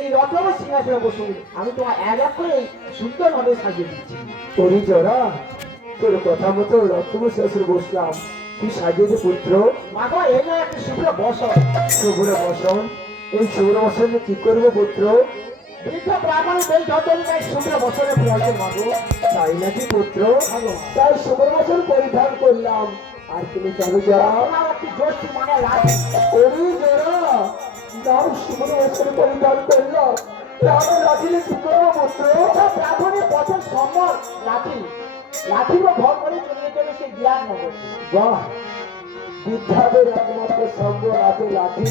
এই রত্ন সিংহাসনে বসুন, আমি তোমার এক এক করে সুন্দর ভাবে সাজিয়ে দিচ্ছি। পরিজরা তোর কথা মতো রত্ন সিংহাসনে বসলাম, তুই সাজিয়ে দে পুত্র। মাগো এই না একটা শুভ্র বসন। শুভ্র বসন? এই শুভ্র বসনে কি করবো পুত্র? বৃদ্ধ ব্রাহ্মণের বেশ ধরে গায়ে শুভ্র বসনের প্রয়োজন মাগো। তাই নাকি পুত্র? তাই শুভ্র বসন পরিধান করলাম। আর তুমি চালু যারা একটি জ্যোষ্ঠী মানে লাঠি। পরিজরা নাম শুভ্র বসন পরিধান করলাম, তাহলে লাঠিলে কি করবো পুত্র? ব্রাহ্মণের পথের সম্মান লাঠি, লাঠির ভর করে চলে গেলে সেই বিরাট নগর। বাহ, বিদ্যাদের একমাত্র সঙ্গ হাতে লাঠি,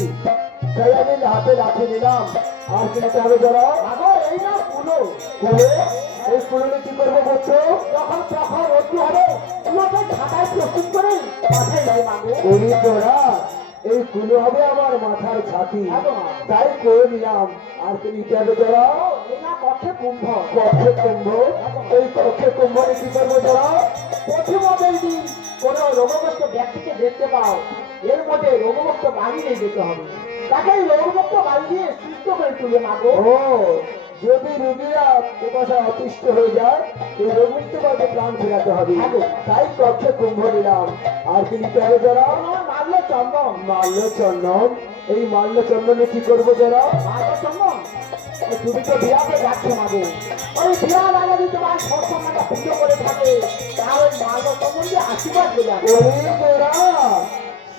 তাই আমি হাতে লাঠি নিলাম। আর কিনতে হবে যারা মাগো এই না কুলো। কুলো? এই কুলোকে কি করবো পুত্র? যখন প্রখর রোদ্দু হবে কুলোকে ঢাকায় প্রস্তুত করে মাথায় দেয় মাগো। পরিজরা এই কুলো হবে আমার মাথার ছাতি, তাই করে নিলাম। আর কিনতে হবে যারা এই না কক্ষে কুম্ভ। কক্ষে কুম্ভ? এই কক্ষে কুম্ভ কি করবো যারা? প্রথমতেই দিন কোন রোগগ্রস্ত ব্যক্তিকে দেখতে পাও, এর মধ্যে রোগমুক্ত বাড়ি নিয়ে যেতে হবে। তাকে এই রোগমুক্ত বাড়ি দিয়ে সুস্থ করে তুলে মাগো। ও, যদি রোগীরা তোমার অতিষ্ঠ হয়ে যায় এই রোগমুক্ত ভাবে প্রাণ ফেরাতে হবে, তাই কক্ষে কুম্ভ নিলাম। আর কি নিতে হবে যারা? মাল্য চন্দন। মাল্য চন্দন? এই মাল্য চন্দনে কি করবো যারা? মাল্য চন্দন তুমি তো বিরাটে যাচ্ছ মাগো, ওই বিরাট আগে যদি তোমার সৎসঙ্গটা পুজো করে থাকে তাহলে মাল্য চন্দন দিয়ে আশীর্বাদ দেবে।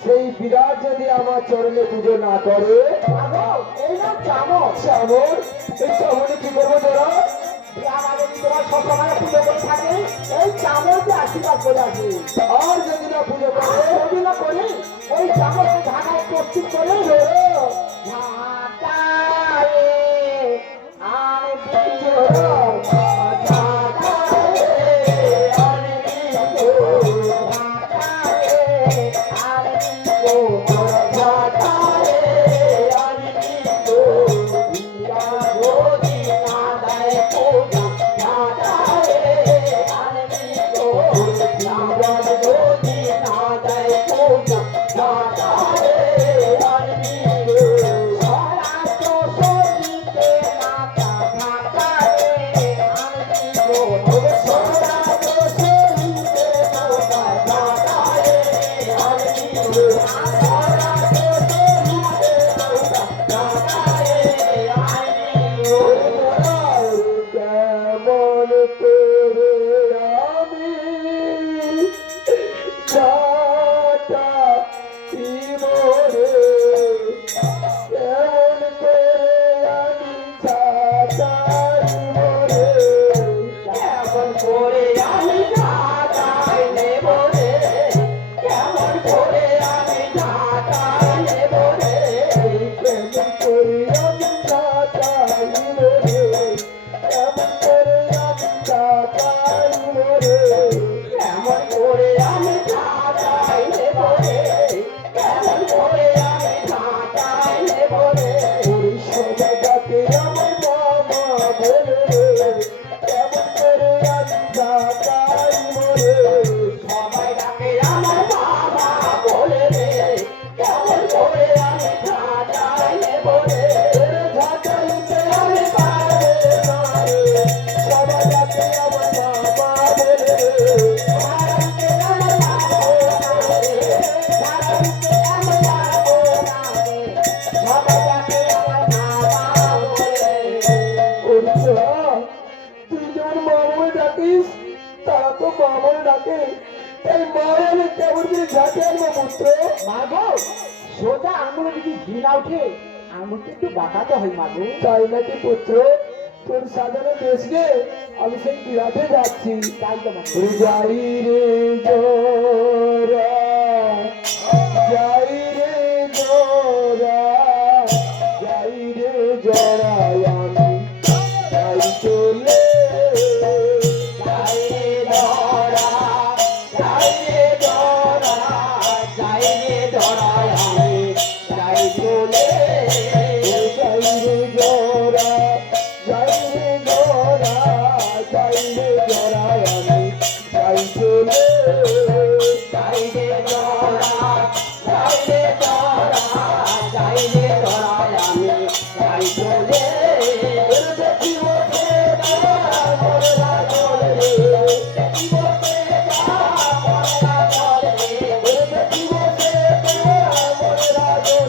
সেই বিরাট যদি আমার চরণে পুজো না করে? মাগো এই না চামচ। চামর? এই চামরে কি করবো যারা? বিরাট আগে যদি তোমার সৎসঙ্গটা পুজো করে থাকে এই চামচ দিয়ে আশীর্বাদ করে আসবে। আর যদি না পুজো করে? যদি না করে ওই চামচকে ঢাকায় প্রস্তুত করে সোজা আঙুলে যদি ঘি না উঠে আঙুলটা একটু বাঁকাতে হয় মাগো। তাই নাকি পুত্র? তোর সাজানো বেশ রে, আমি সেই বিরাটে যাচ্ছি। তাই তো মাগো। যাই রে জোরা, যাই রে জোরা, যাই রে জোরা, আমি যাই চলে।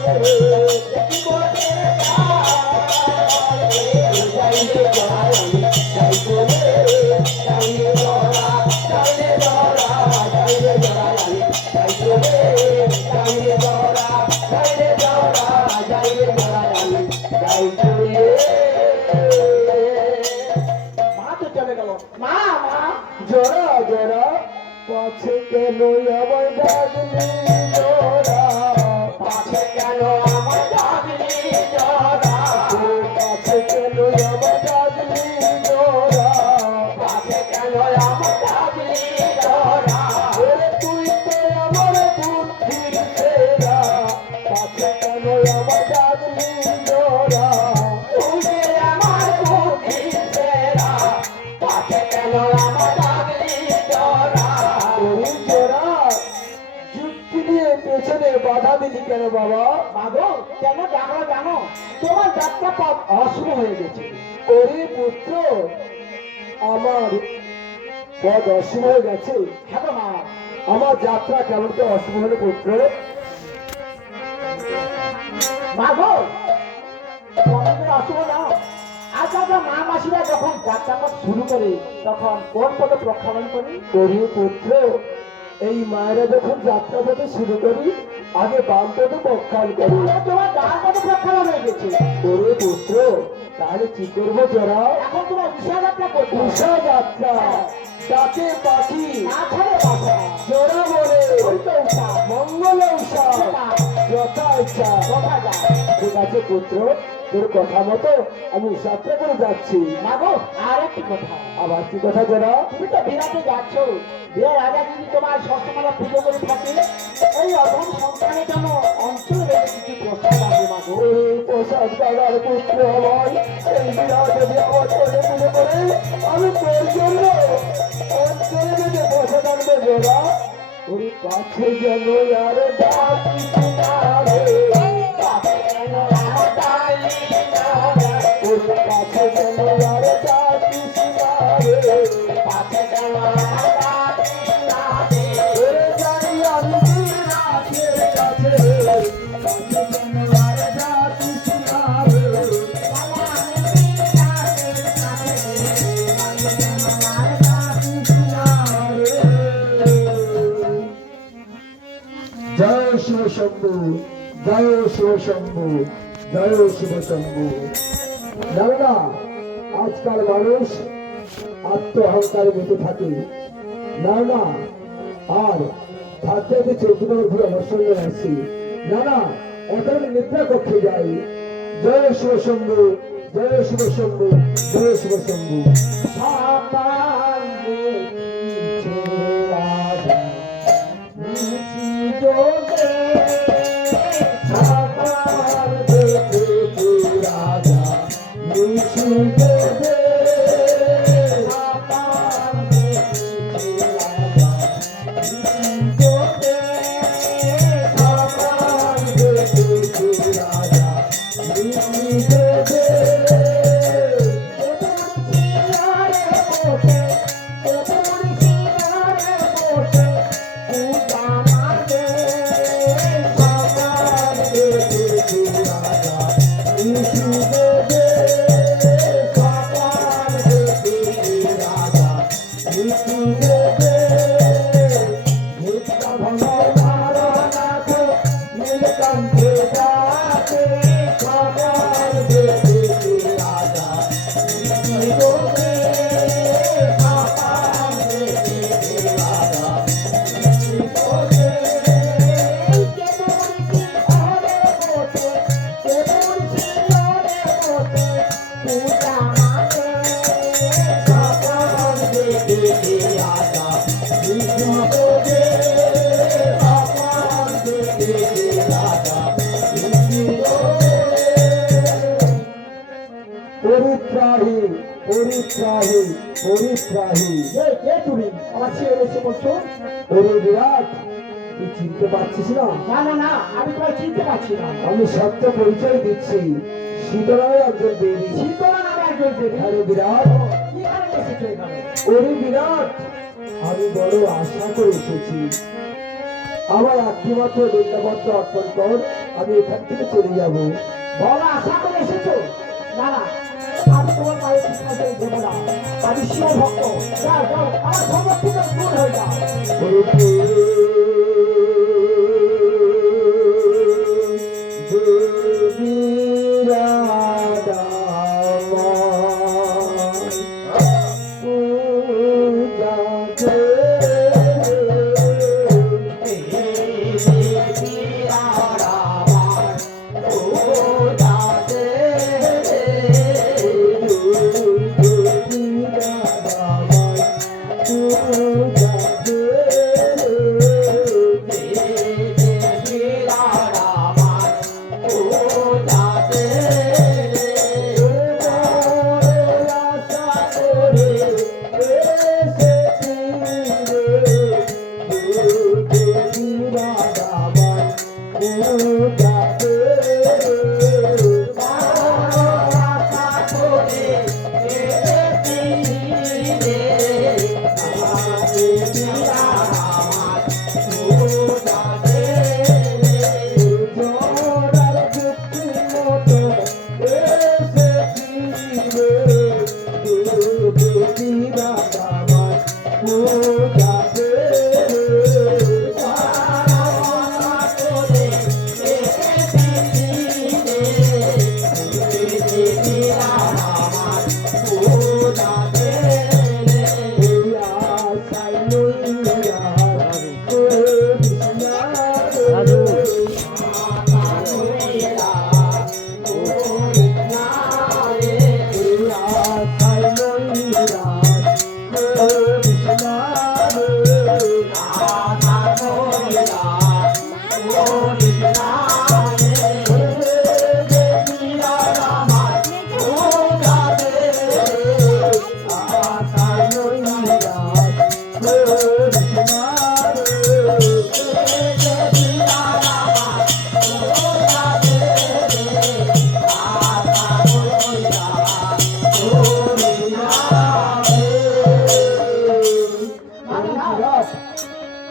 দেখি বলে যাইলে জড়াই যাই বলে যাইলে জড়া যাইলে জড়া যাইলে জড়াই যাই বলে যাইলে জড়া যাইলে জড়া যাইলে জড়াই যাই বলে মা তো চলে গেল। মা মা জোড়া জোড়া পাছে কেন আমার ডাকলি জোড়া পাছে কেন আমার ডাকলি জোড়া পাছে কেন আমার ডাকলি জোড়া পাছে কেন আমার ডাকলি জোড়া ওরে তুই তো আমার বুদ্ধির সেরা পাছে কেন আমার ডাকলি জোড়া তুই যে আমার বুদ্ধির সেরা পাছে কেন আমার ডাকলি জোড়া ওই জোড়া যুক্তি দিয়ে পেছনে বাধা দিলি কেন বাবা মাগো কেন জানো জানো তোমার যাত্রা পথ অশুভ হয়ে গেছে। ওরে পুত্র আমার পদ অশুভ হয়ে গেছে হ্যাঁ গো মা আমার যাত্রা কেমন তো অশুভ হলো পুত্র মাগো তোমাদের অশুভ নাও। আচ্ছা মা মাসিরা যখন যাত্রা পথ শুরু করে তখন কোন পথে প্রক্ষালন করি? ওরে পুত্র এই মায়েরা যখন যাত্রা পথে শুরু করি আগে বাম পথে প্রক্ষাল করি তাহলে তোমার ডান পথে প্রক্ষালন হয়ে গেছে। ওরে পুত্র তাহলে কি করবো জোড়া এখন তোমার উষা যাত্রা করতে হবে। উষা যাত্রা ডাকে পাখি না ছাড়ে বাসা জোড়া বলে ওই তো উষা মঙ্গল উষা সেটা যথা ইচ্ছা কথা যায়। ঠিক আছে পুত্র তোর কথা মতো আমি যাত্রা করে যাচ্ছি মাগো আর একটি কথা, আবার কি কথা জোড়া তুমি তো বিরাটে যাচ্ছ, বিরাট রাজা যদি তোমার সবসময় পুজো করে থাকে এই অধম সন্তানের জন্য অঞ্চল বেড়ে কিছু প্রস্তাব আছে মাগো। এই প্রসাদ বাবার পুত্র আমার এই বিরাট যদি আমার চলে পুজো করে আমি তোর জন্য অঞ্চলে যদি প্রসাদ আনবে জোড়া ওর কাছে যেন আর ডাকিস না রে কাছে কেন আমার ডালি না রে? ওর কাছে যেন আর ডাকিস না রে কাছে কেন আমার ডালি না রে? ওরে যাই আমি বিরাটের কাছে কাছে যেন আর ডাকিস না রে বাবা আমি বিরাটের কাছে, কাছে কেন আমার ডালিস না রে? জয় শিব শম্ভু জয় শিব শম্ভু জয় শিব শম্ভু জানো না আজকাল মানুষ আত্ম অহংকারে মেতে থাকে না না আর থাকতে চৌকিদার ঘুরে অবসর নিয়ে আসি না না এখন নিদ্রা কক্ষে যাই জয় শিব শম্ভু জয় শিব শম্ভু জয় শিব শম্ভু সকাল দেখিছে রাজা নিশি যোগে, সকাল দেখেছি রাজা নিশি দেবে সকাল দেখিছে রাজা নিশি যোগে, সকাল দেখেছি রাজা নিশি দেবে সকাল দেখেছি রাজা নিশি দেবে সকাল দেখেছি রাজা নিশি দেবে নিত্য ভঙ্গের ভারনাথ নীলকণ্ঠে যাতে সকাল দেখেছি রাজা নিশি দেবে সকাল দেখেছি রাজা নিশি দেবে সকাল দেখেছি রাজা নিশি দেবে সকাল দেখেছি রাজা নিশি দেবে পরিত্রাহী পরিত্রাহী পরিত্রাহী কে তুমি আমার ছেলে এসে বলছো? ওরে বিরাট তুই চিনতে পারছিস না না না না আমি তোমায় চিনতে পারছি না। আমি সত্য পরিচয় দিচ্ছি শীতলায় একজন দেবী শীতলা নামে একজন দেবী। আরে বিরাট কি কারণে এসেছো এখানে? ওরে বিরাট আমি বড় আশা করে এসেছি আমার একটিমাত্র বিজ্ঞাপত্র অর্পণ কর, আমি এখান থেকে চলে যাব। বাবা আশা করে এসেছো? না না, আমি তোমার পায়ে বিশ্বাস দেবো না। আমি শিব ভক্ত। যাও যাও, আমার সমস্ত দূর হয়ে যাও।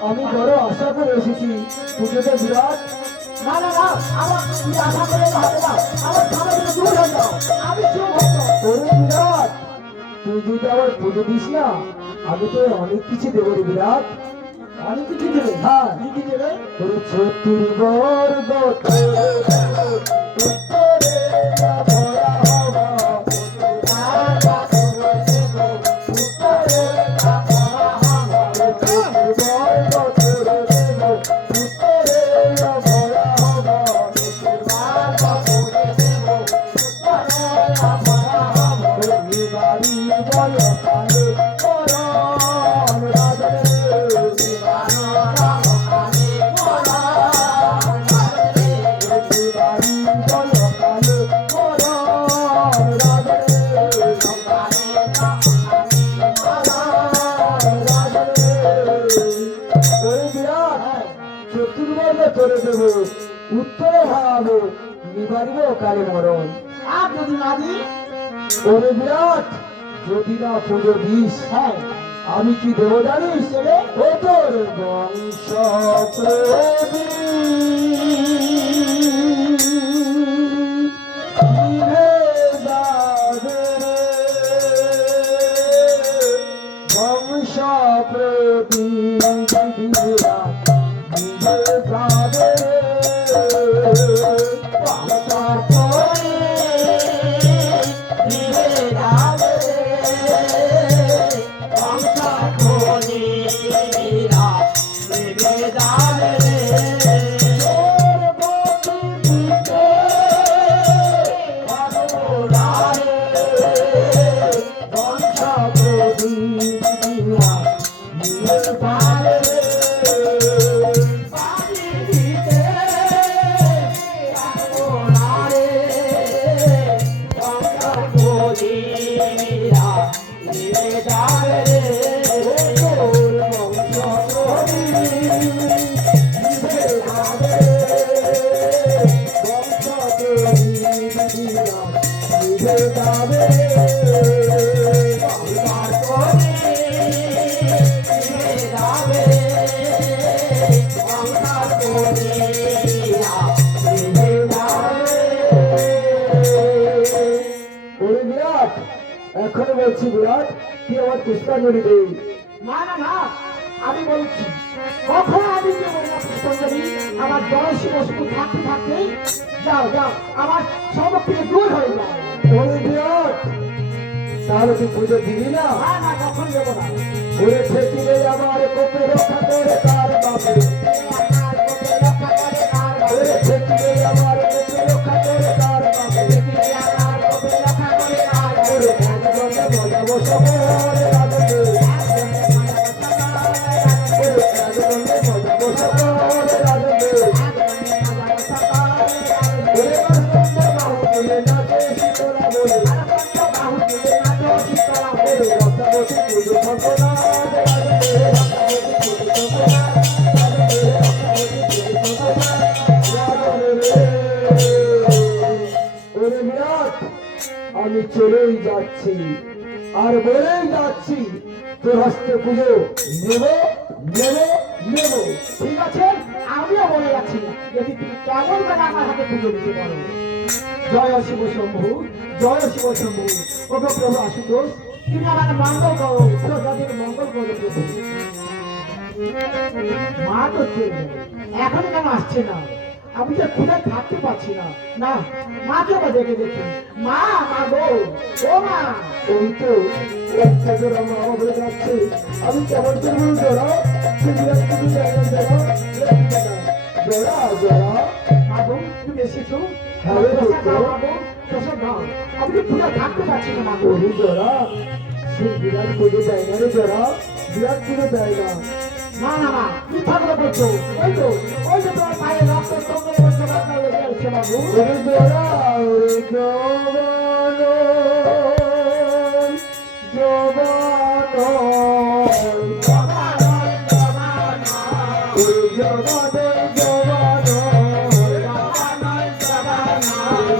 আমি বড় আশা করে এসেছি, পুজোতে বিরাট। না না না, আমার তুমি আশা করে হবে না। আমার সামনে থেকে দূর হয়ে যাও। আমি শিব ভক্ত। ওরে বিরাট, তুই যদি আবার পুজো দিস না, আমি তো অনেক কিছু দেবো রে বিরাট। অনেক কিছু দেবে? হ্যাঁ, কি কি দেবে? তোর চতুর্বর্গ করে দেব, উত্তরে ভাবো নিবারিব কালে মরণ। আর যদি না দিই? ওরে বিরাট, যদি না পুজো দিস, হ্যাঁ, আমি কি দেব জানিস? দেবে? ও তোর বংশ বংশ যাবে এখনো বলছি বিরাট, তুই আমার পুষ্পাঞ্জলি দে। না না না, আমি বলছি কখনো আমি দেবো না পুষ্পাঞ্জলি। আমার বয়সী বস্তু থাকতে থাকতে যাও যাও, আমার সবক থেকে দূর হয়ে যাও। ওরে বিরাট, তাহলে তুই পুজো দিবি না? না না, কখন দেবো না। ওরে ঠেকিলে আমার কোপে রক্ষা করে তার বাপে, ওরে ঠেকিলে আমার কোপে রক্ষা করে তার বাপে, ওরে একজনে বজাবো সকল রাজনে, ওরে একজনে বজাবো সকল রাজনে, ওরে বাসন্দের বাহু তুলে নাচে শীতলা বলে, ওরে রক্তাবতী পুজো ভগবান রাজনে, রক্তাবতী পুজো ভগবান রাজনে, রক্তাবতী পুজো ভগবান রাজনে। ওরে বিরাট, আমি চলেই যাচ্ছি আর বলেই যাচ্ছি, তোর হস্তে পুজো নেব নেব নেব। ঠিক আছে, আমিও বলে যাচ্ছি যদি তুমি কেমন করে আমার হাতে পুজো দিতে পারো। জয় শিব শম্ভু, জয় শিব শম্ভু। ওগো প্রভু আশুতোষ, তুমি আমার মঙ্গল করো, প্রজাদের মঙ্গল করো প্রভু। মা তো চলে গেল, এখন কেন আসছে না? আমি যে খুঁজে থাকতে পারছি না। না, মাকে আবার দেখে দেখি। মা, মা গো, ও মা। ওই তো একটা জোড়া মা বলে যাচ্ছে, আমি কেমন করবো জোড়া, জোড়া জোড়া। মা গো, তুমি এসেছো? হ্যাঁ, প্রসাদ দাও, তো। মা গো, প্রসাদ দাও। আমি তো খুঁজে থাকতে পারছি না, মা গো। ওই জোড়া, সে বিরাট পুজো দেয় না রে জোড়া, বিরাট পুজো দেয় না। না না না, মিথ্যা করে বলছো। ওই তো তোমার পায়ে রক্ত তোমরা বলছো, বাচ্চা লেগে আছে, মা গো। ওরে জোড়া, ওরে জবান, জবান, ওরে জবান, জবান,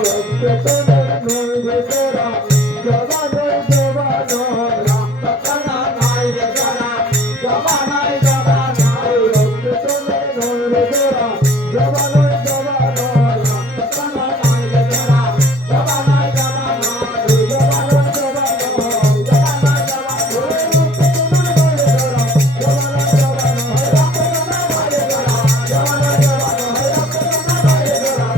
রক্ততনের নয় রে জোড়া, জবান, জবান, রক্ততনের নয় রে জোড়া, জবান, জবান, রক্ততনের নয় রে জোড়া, জবান, জবান, রক্ততনের নয় রে জোড়া, জবান, জবান, জবান, জবান, জবান, জবান, রক্ততনের নয় রে জোড়া, জবান, জবান, রক্ততনের নয় রে জোড়া, জবান, জবান, রক্ততনের নয় রে জোড়া,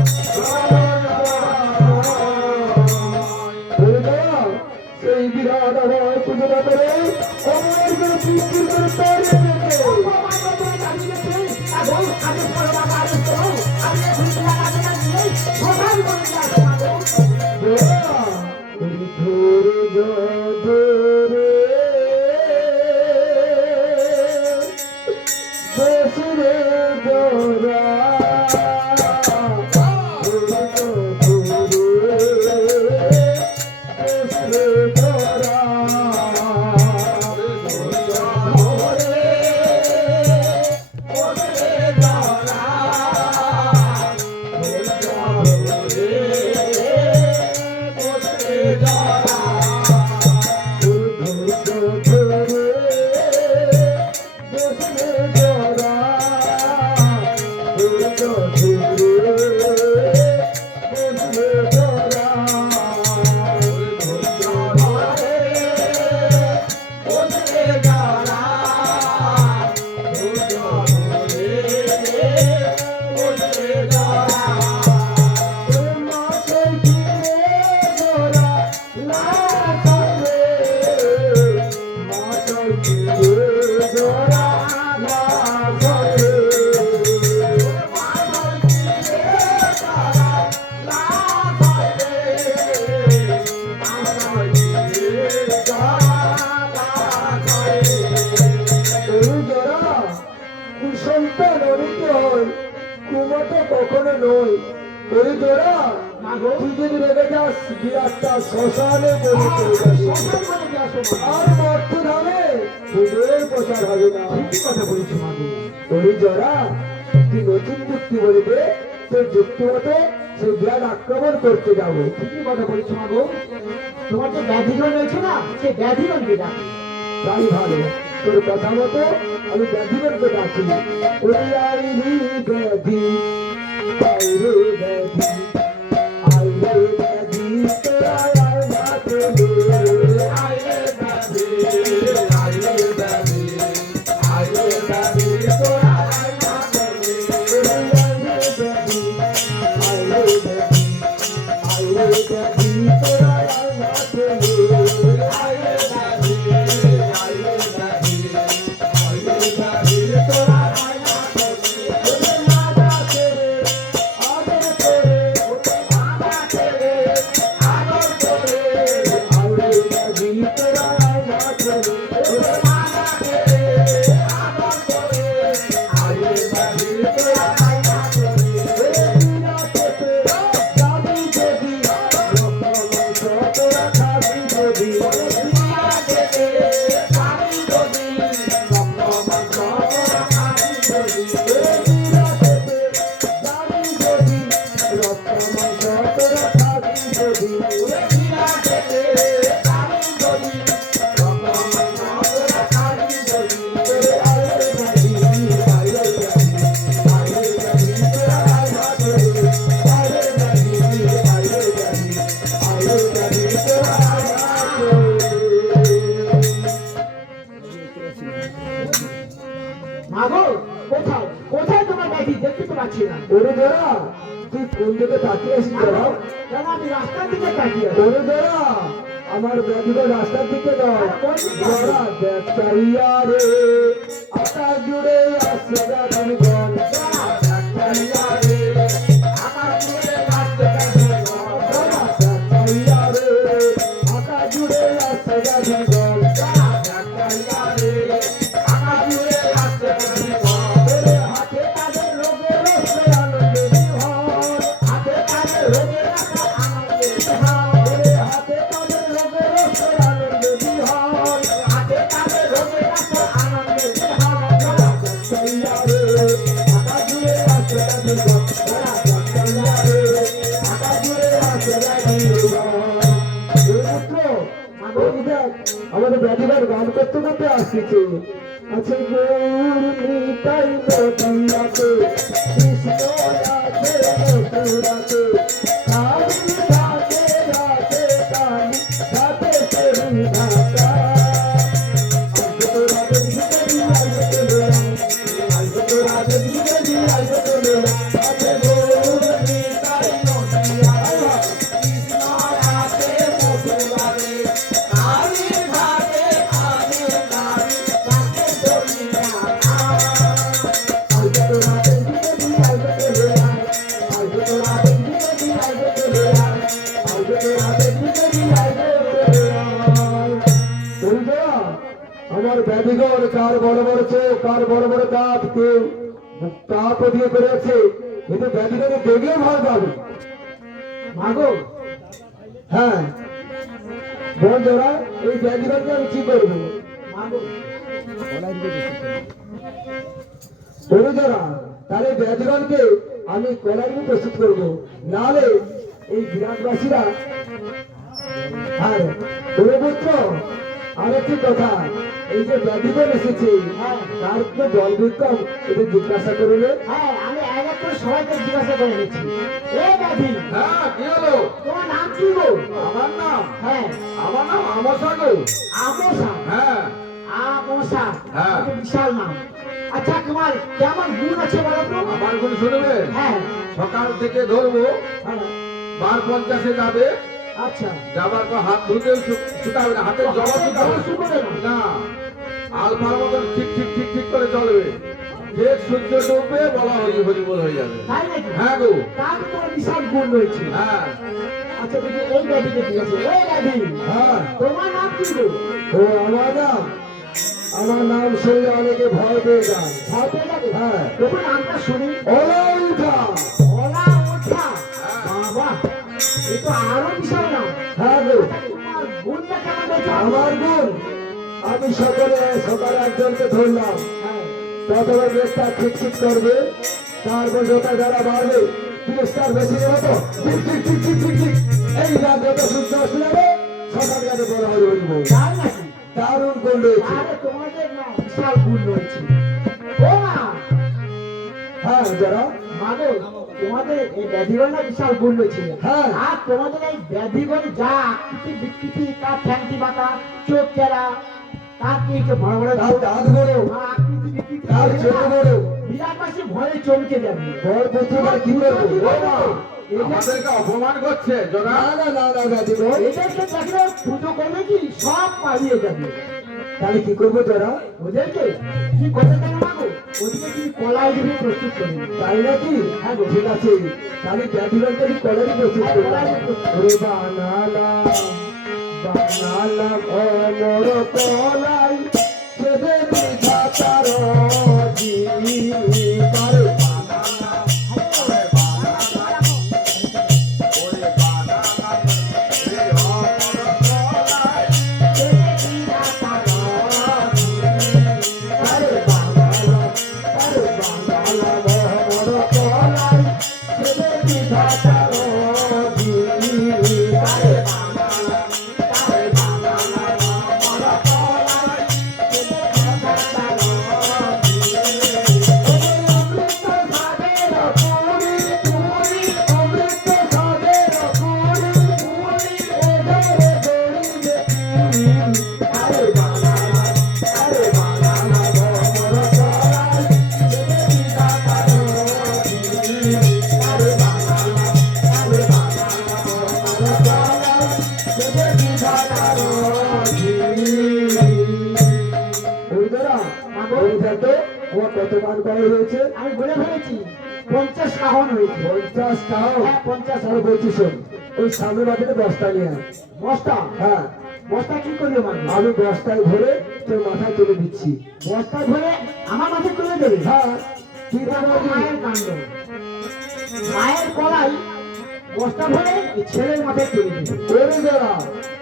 সেই বিরাট আমার পুজোটা করে আমার করে বিক্রি করে তার সন্তান অনেকে হয়, কুমাটা কখনো নয়। ওই জোড়া, তুই যদি রেগে যাস বিরাটটা শ্মশানে বলে চলে যাবি। আর মর্ত ধামে তোদের প্রচার হবে না। ঠিক কথা বলেছো, মা গো। ওই জোড়া, তুই নতুন যুক্তি বলবে, তোর যুক্তি মতো সেই বিরাট আক্রমণ করতে যাবো। ঠিকই কথা বলেছো, মা গো। তোমার যে ব্যাধিগণ রয়েছে না, সেই ব্যাধিগণকে ডাকো। তাই ভালো, তোর কথা মতো আমি ব্যাধিগণকে ডাকি। ওই আইরি ব্যাধি, আইরে ব্যাধি, আইরে ব্যাধি, তোরা আয় না তোরে, আয় ব্যাধি তোরা আয় না চলে আয় ব্যাধি তোরা আয় না চলে রাজা তেরে আদর করে রাজা তেরে আদর করে আয় ব্যাধি তোরা আয় না চলে রাজা তেরে আদর করে আয় ব্যাধি তোরা আয় না চলে যাবি যদি তোরা খাবি যদি মাগো কোথায় কোথায় তোমার ব্যাধি দেখতে তো পাচ্ছি না। ওরে দাঁড়া তুই কোন দিকে তাকিয়ে আসিস দাঁড়া কেন আমি রাস্তার দিকে তাকিয়ে আছি। ওরে দাঁড়া আমার ব্যাধিটা রাস্তার দিকে দাও দাঁড়া দেখ চাইয়া রে আকাশ জুড়ে আসছে গান গন চাইয়া রে আকাশ জুড়ে আসছে গান গন চাইয়া রে আকাশ জুড়ে আসছে গান গন চাইয়া রে আকাশ জুড়ে আসছে গান গন হাতে তাদের রোগের রসে আনন্দে বিহন হাতে তাদের রোগের রসে আনন্দে বিহন হাতে তাদের রোগের রসে আনন্দে বিহন হাতে তাদের রোগের রসে আনন্দে বিহন চাইয়া রে আকাশ জুড়ে আসছে গান গন চাইয়া রে আকাশ জুড়ে আসছে গান গন আমাদের ব্যাধিবার গান করতে করতে আসছে আছে গৌরীতাই মথুরাতে কৃষ্ণ রাধে মথুরাতে কালী রাধে রাধে কালী রাধে তেরি ঢাকা আজ তো রাধে বিজয়ী আজ তো রাধে বিজয়ী আজ তো আছে গৌরীতাই মথুরাতে কৃষ্ণ রাধে মথুরাতে কালী রাধে কালী আমার ব্যাধিগর কার বড় বড় চোখ কার বড় বড় দাঁত কেউ কাপ দিয়ে করেছে এতে ব্যাধিগরে দেখলে ভয় পাবে মাগো হ্যাঁ বন্ধুরা এই ব্যাধিগরকে আমি কি করবো মাগো বন্ধুরা তাহলে ব্যাধিগণকে আমি কলারি প্রস্তুত করবো নাহলে এই বিরাটবাসীরা আর পুত্র আরেকটি কথা এই যে ব্যাধিগণ এসেছে তার তো জল বিক্রম এটা জিজ্ঞাসা করলে হ্যাঁ আমি এক করে সবাইকে জিজ্ঞাসা করে নিচ্ছি। এ ব্যাধি হ্যাঁ কি হলো তোমার নাম কি গো? আমার নাম হ্যাঁ আমসা গো আমসা হ্যাঁ আমসা হ্যাঁ। একটা বিশাল নাম। আচ্ছা তোমার কেমন গুণ আছে বলো তো? আমার কোন শুনবেন হ্যাঁ সকাল থেকে ধরবো হ্যাঁ 12:50 যাবে আচ্ছা যাবার পর হাত ধুতে শুকাবে না হাতের জবা শুকাবে শুকোবে না। না আলফার মতন ঠিক ঠিক ঠিক ঠিক করে চলবে যে সূর্য ডুববে বলা হরি হরি বল হয়ে যাবে তাই নাকি? হ্যাঁ গো তার তো তোমার বিশাল গুণ রয়েছে। হ্যাঁ আচ্ছা দেখি এই ব্যাধিকে ঠিক আছে। এই ব্যাধি হ্যাঁ তোমার নাম কি গো? ও আমার নাম শুনলে অনেকে ভয় পেয়ে যান ভয় পেয়ে যাবে? হ্যাঁ তোমার নামটা শুনি। অলৌঠা ওলা ওঠা বাবা এ তো আরো বিশাল নাম। হ্যাঁ গো তোমার গুণটা কেমন রয়েছে? আমার গুণ আমি সকালে একজনকে ধরলাম হ্যাঁ প্রথমে বেশটা ঠিক ঠিক করবে তারপর যত যারা বাড়বে তিরিশটার বেশি নেবে তো ঠিক ঠিক ঠিক ঠিক ঠিক ঠিক এই না যত সূর্য আসলে যাবে সকাল কাজে বলা হয়ে বলবো তাই নাকি? দারুণ গুণ রয়েছে আরে তোমাদের না বিশাল গুণ রয়েছে। ও মা হ্যাঁ যারা মাগো তোমাদের এই ব্যাধিগণ না বিশাল গুণ রয়েছে। হ্যাঁ। আর তোমাদের এই ব্যাধিগণ যা আকৃতি বিকৃতি তার ঠ্যাংটি বাঁকা চোখ চেরা তার কি হচ্ছে বড় বড় তার দাঁত বড় আকৃতি বিকৃতি তার চোখ বড় বিরাটবাসী ভয়ে চমকে যাবে। বড় পুত্রটা কি করবো ও মা আমাদেরকে অপমান করছে জোড়া। না না না না দাদি ভাই, এদেরকে দেখলে পুজো করবে কি সব পালিয়ে যাবে। তাহলে কি করবো তোরা? ওদেরকে কি করবে জানো না গো? ওদিকে কি কলাই দিবে প্রস্তুত করে দিবে। তাই নাকি? হ্যাঁ গো, ঠিক আছে, তাহলে ব্যাধিবানটা কি কলারই প্রস্তুত হ্যাঁ, করবো। কলারই প্রস্তুত। ওরে বানালাম বানালাম অমর কলাই, সেদে বিধাতার জীবন। ওরে বানালাম রে অমর কলাই। আরে বানালাম, আরে বানালাম অমর কলাই, সেদে বিধাতার জীবন। আরে কত গান করা হয়েছে? আমি বলে ফেলেছি 50 কাহন হয়েছে। 50 টাও? হ্যাঁ 50 তাহলে বলছি শোন, ওই সামনে বাজারে বস্তা নিয়ে আয়। বস্তা হ্যাঁ, বস্তা কি করবে মানে? আমি বস্তায় ভরে তোর মাথায় তুলে দিচ্ছি। বস্তা ধরে আমার মাথায় তুলে দেবে? হ্যাঁ, তুই তো দেখো বলবি। মায়ের কাণ্ড। মায়ের কলাই বস্তা ভরে এই ছেলের মাথায় তুলে দেবে। ওরে যারা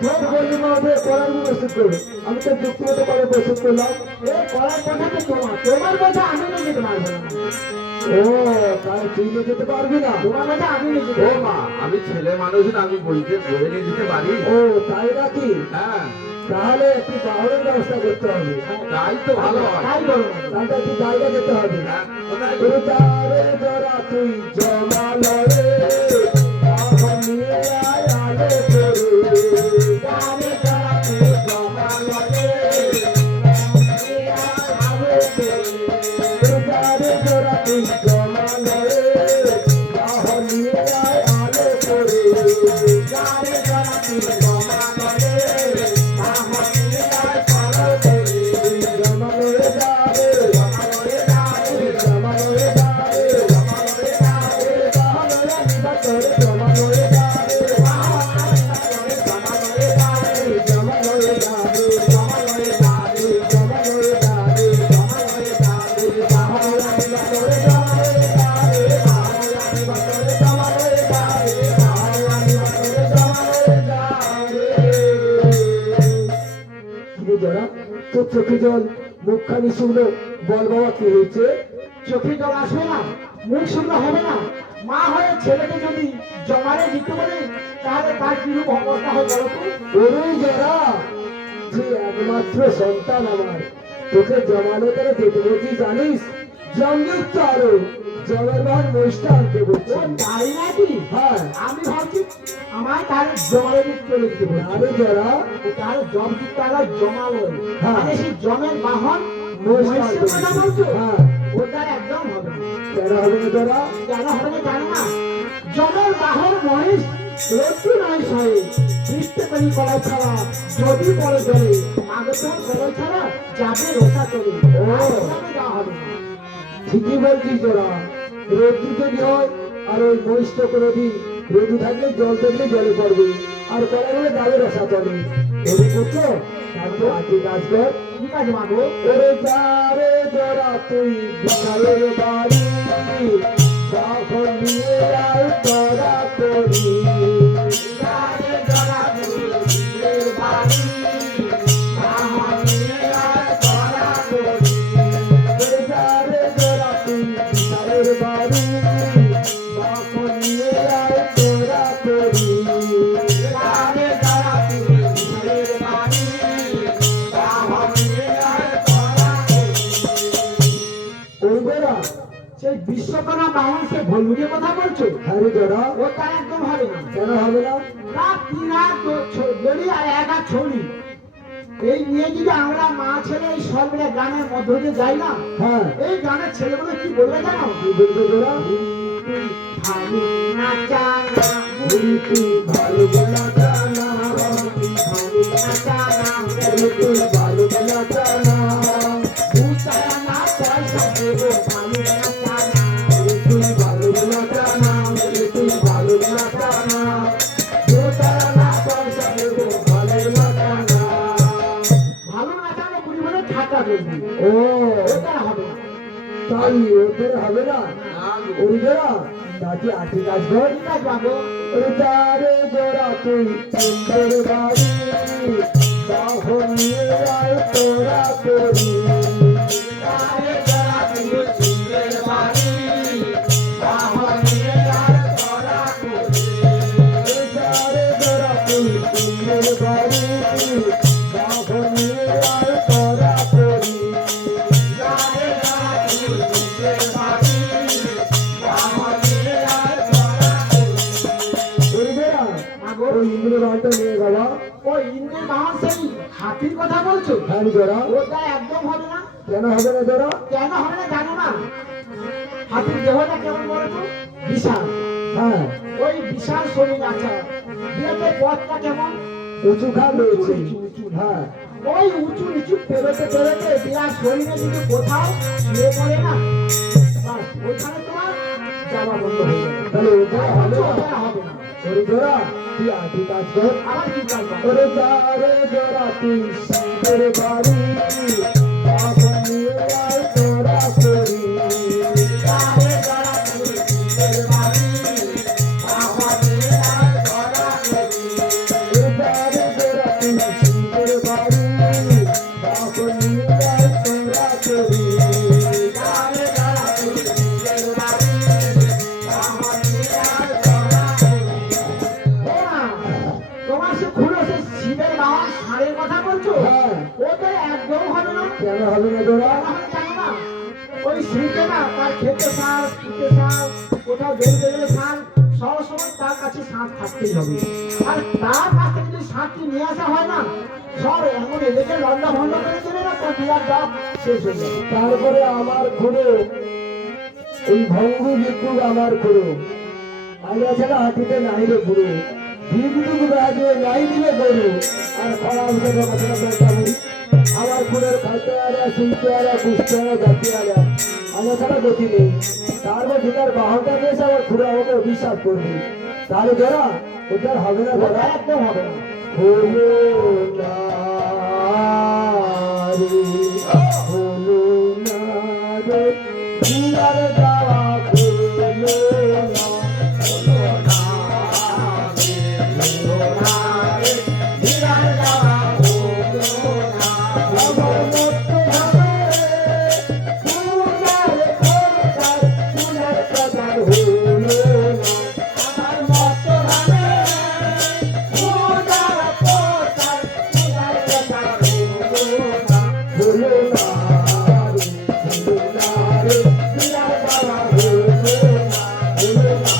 তোর বললি মাঝে করার প্রস্তুত করবে, আমি তো যুক্তিগত করে প্রস্তুত করলাম। এই কলাই কথা তো তোমার কথা আমি নিয়ে যেতে পারবো না। ও, তাহলে তুই নিয়ে যেতে পারবি না? তোমার কথা আমি নিয়ে যেতে ও পারবো না। মা, আমি ছেলে মানুষ না, আমি বলতে বলে নিয়ে দিতে পারি। ও তাই নাকি? হ্যাঁ, তাহলে একটু বাহনের ব্যবস্থা করতে হবে। তাই তো ভালো হয়। তাই বলো না। তাহলে একটু জায়গা যেতে হবে। হ্যাঁ, কোথায়? ওরে যারে জরা তুই জমালো রে, এখন নিয়ে আয় আলে করে। যারে জরা তুই জমালো রে, নিয়ে আয় আলে করে। ওরে যারে জরা তুই জমালো রে, এখন নিয়ে আয় আলে করে। যারে জরা তুই জমালো রে, এখন নিয়ে আয় আলে করে। জমালো রে যারে, জমালো রে যারে, জমালো রে যারে, জমালো রে যারে, জমালো রে নিবাচরে, জমালো রে যারে, জমালো রে যারে, জমালো রে যারে, জমালো রে যারে, জমালো রে যারে, জমালো রে যারে, জমালো রে নিবাচরে, জমালো রে যারে, জমালো রে নিবাচরে, জমালো রে যারে, জমালো রে নিবাচরে, জমালো রে যারে। কিরে জরা, তোর চোখে জল, মুখখানি শুকনো, বল বাবা কি হয়েছে? চোখে জল আসবে না, মুখ শুকনো হবে না। মা হয়ে ছেলেকে যদি জমারে দিতে বলে তাহলে তার কিরূপ অবস্থা হয় বলো তো? ওরে জরা, তুই একমাত্র সন্তান আমার, তোকে জমানো করে যেতে বলছি জানিস? জমযুক্ত আরো জমের বাহার মহিষটা আনতে বলছি। ও তাই নাকি? হ্যাঁ, আমি ভাবছি আমার তার জমারে দিতে চলে দিতে বলছে। আরে জরা, ও তার জম দিতে আগে জমালো। হ্যাঁ। মানে সেই জমের বাহন মহিষটা মহিষের আনতে কথা বলছি। বলছো? হ্যাঁ, ও তার একদম হবে না। কেন হবে না জরা? কেন হবে না জানো না? জমের বাহন মহিষ রোদ্দু নয় সয়ে বৃষ্টি করি কলাই ছাড়া যদি পরে জলে আগে তোমার কলাই ছাড়া যাবে রোষা চলে। ও। আর দেওয়া হবে না। ঠিকই বলছিস জরা, রোদ্দু যদি হয় আর ওই মহিষ তো কোনোদিন রোদু থাকলে জল থাকলে জলে পড়বে, আর কলাগুলো ডালে রসা চলে। এদিক করছো তারপর আজকে কাজ কর। ঠিক আছে মাগো। ওরে যারে জরা তুই বিশালের বাড়ি, যখন নিয়ে আয় তোরা করি। যারে জরা তুই বিশালের বাড়ি, যখন নিয়ে আয় তোরা করি। ওরে যারে জরা তুই বিশালের বাড়ি, যখন নিয়ে আয় তোরা করি। যারে জরা তুই বিশালের বাড়ি, যখন নিয়ে আয় তোরা করি। ওই বেড়া, সেই বিশ্বকর্মা বাহন সে ভলুকে কথা বলছো? হ্যাঁ রে জরা, ও তার একদম হবে না। কেন হবে না? রাত 3 আর দড়ি আর 1 আর ছড়ি এই নিয়ে যদি আমরা মা ছেলে এই সব মিলে গানের মধ্য দিয়ে যাই না, হ্যাঁ, এই গানের ছেলেগুলো কি বলবে জানো? কি বলবে জোড়া? ভালো না জানা ওরে তুই ভালো না জানা ভালো না জানা ওরে তুই ভালো না জানা উতারা না পয়সা দেব ভালো না জানা ওরে তুই ভালো না জানা ওরে তুই ভালো না জানা তারা না পয়সা দেব ভালো না জানা ভালো না জানা বুড়ি বলে ঠাট্টা করবি ও ওটা হবে না তাই ওদের হবে না না গো। ওরে জোড়া তাকে আটি কাজ কর ঠিক আছে বাবু ওরে তারে জোড়া তুই সুন্দর বাড়ি বাহন নিয়ে আয় তোরা করি আরে যারা তুমি সুন্দর বাড়ি বাহনে আর তোরা করে ওরে তারে জোড়া তুই সুন্দর বাড়ি বাহন নিয়ে আয় তোরা করি আরে যারা তুমি সুন্দর বাড়ি বাহনে আর তোরা করে ওরে জোড়া মাগো ওই ইন্দ্র বাড়িটা নিয়ে গেল ওই ইন্দ্রের বাহন সেই হাতির কথা বলছো হ্যাঁ জোড়া ওটা একদম হবে না কেন হবে না জোড়া কেন হবে না জানো না হাতির দেহটা কেমন বলো তো বিশাল হ্যাঁ ওই বিশাল শরীর আছে বিয়েতে পথটা কেমন উঁচু খান রয়েছে উঁচু, উঁচু। হ্যাঁ ওই উঁচু নিচু পেরোতে পেরোতে বিরাট শরীরে যদি কোথাও শুয়ে পড়ে না বাস ওইখানে তোমার যাওয়া বন্ধ হয়ে যাবে তাহলে ওটা হবে না ওটা হবে না ওরে জোড়া তুই আটি কাজ কর আবার কি করবো ওরে যারে জোড়া তুই সুন্দর বাড়ি বাহন নিয়ে আয় তোরা করি আরে যারা তুমি সুন্দর বাড়ি, বাহনে আর তোরা করি। ওরে যারে জোড়া তুই সুন্দর বাড়ি বাহন নিয়ে আয় তোরা করি আরে যারা তুমি সুন্দর বাড়ি, বাহনে আর তোরা করি। ও মা, তোমার সে খুঁড়ো সে শিবের বাবার ষাঁড়ের কথা বলছো হ্যাঁ ওদের একদম হবে না কেন হবে না জোড়া আমার জানো না ওই শিবকে না তার খেতে সার ফুটে সার কোথাও বেরোতে গেলে সার সবসময় তার কাছে সার থাকতেই হবে আর তার কাছ থেকে যদি সারটি নিয়ে আসা হয় না সব এমন এদেরকে লন্ডা ভন্ড করে দেবে না তার বিরাট ডাব শেষ হয়ে যাবে তারপরে আমার খুঁড়ো এই ভঙ্গু বিদ্যুৎ আমার খুঁড়ো আগে আছে না হাতিতে নাই রে খুঁড়ো বিদ্যুৎ রাজে নাই দিলে গরু আর খরাম থেকে কথা বলতাম আমার খুঁড়োর খাইতে আলা শুনতে আলা বুঝতে আলা যাতে আলা আমার ছাড়া গতি নেই তারপর দুটার বাহনটা গেছে আমার খুঁড়ো আমাকে অভিশাপ করবে তাহলে যারা ওটার হবে না ওটা দাদা একদম হবে না হলো না রে হলো না রে দিনার যাওয়া হলো না আমার মতো হবে পুনার খোঁজার পুনার কাদার হলো না আমার মতো হবে পুনার খোঁজার পুনার কাদার হলো না হলো না রে দিনার যাওয়া হলো না হলো না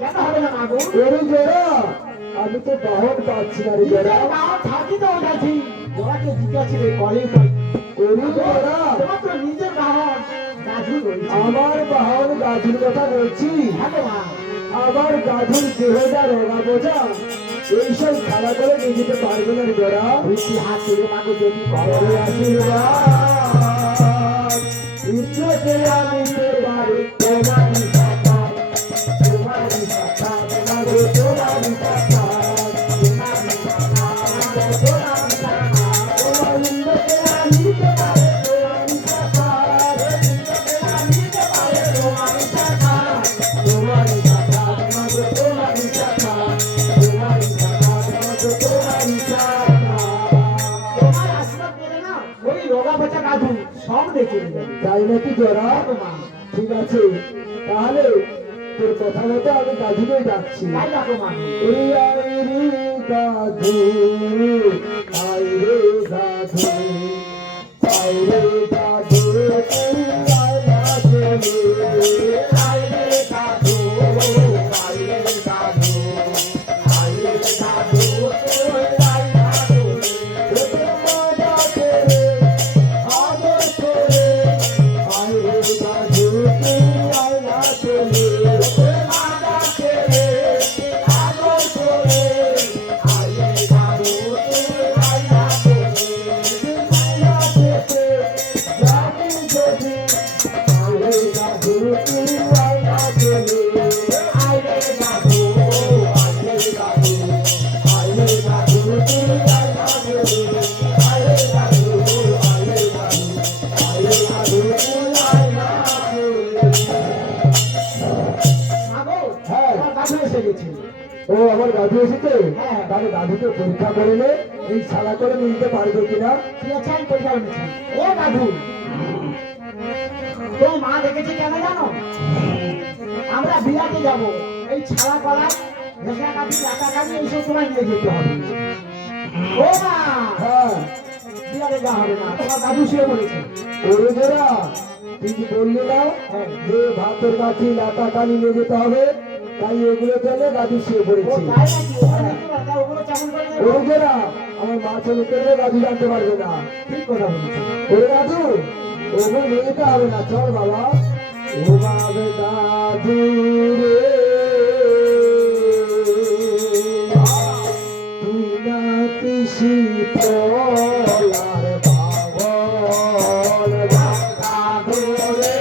কেন হবে না মাগো আমি তো বাহন পাচ্ছি না রে জোড়া নিজের বাবা থাকি তো ওঠাচ্ছি ওরাকে জিজ্ঞাসা করে পাই ওরে জোড়া তোমার তো নিজের বাবা দাদু রয়েছে আমার বাহন গাধুর কথা বলছি হ্যাঁ গো মা আমার গাধুর দেহটা রোগা বোঝা এইসব খেলা করে নিয়ে যেতে পারবে না রে জোড়া দুটি হাত তুলে মাগো যদি করো বড় আশীর্বাদ ইচ্ছাতে আমি তোমার তোমারই সাথে তোমারই সাথে মাগো তোমারই সাথে তোমারই সাথে তোমার ইন্দ্রকে আমি তোমার তোমারই সাথে ইন্দ্রকে আমি তোমার তোমারই সাথে তোমারই সাথে মাগো তোমারই সাথে তোমারই সাথে মাগো তোমারই সাথে তোমার আশীর্বাদ পেলে না ওই রোগা বাচ্চা দাদু সব দেখে যাবে তাই নাকি জোড়া হ্যাঁ গো মা ঠিক আছে তাহলে তোর কথা মতো আমি দাদুকে ডাকছি তাই দেখো মা ওরে আইরি দাদু আয় রে দাদু আয় রে দাদু তুই আয় না চলে আয় রে দাদু আয় রে দাদু আয় রে দাদু তুই আয় না চলে মজা করে আদর করে আয় রে দাদু তুই আয় না চলে মাতা ছেড়ে আদর করে আয় রে দাদু তুই আয় না চলে মায়া থেকে জানি যদি আয় রে দাদু তুই আয় না চলে আয় রে দাদু আয় রে দাদু আয় রে দাদু তুই আয় না চলে আয় রে দাদু আয় রে দাদু আয় রে দাদু তুই আয় না চলে হ্যাঁ। আমার কাছে এসে গেছে ও আমার দাদু এসেছে হ্যাঁ। তাহলে দাদুকে পরীক্ষা করে নে এই শালা করে নিতে পারবে কিনা কি আছে আমি পয়সা এনেছি ও দাদু তো মা দেখেছে কেন জানো আমরা বিরাটে যাব এই ছাড়া কলায় ভেসা কাটি লাটা কাটি এইসব সময় নিয়ে যেতে হবে ও মা হ্যাঁ বিরাটে যাওয়া হবে না তোমার দাদু শুয়ে পড়েছে ওরে জোড়া তুই কি বললি না হ্যাঁ। যে ভাতের কাঠি লাটা কানি নিয়ে যেতে হবে তাই এগুলো চলে দাদু শুয়ে ও পড়েছি তাই নাকি ওখানে কি দরকার? ওগুলো কেমন করে নেবো? ওরে জোড়া আমার মা ছেলে করলে দাদু জানতে পারবে না ঠিক কথা বলেছো ওরে দাদু ওগুলো নিয়ে যেতে হবে না চল বাবা ও বাবে দাদু রে তুই না কৃষি তলার বাবল দাদু রে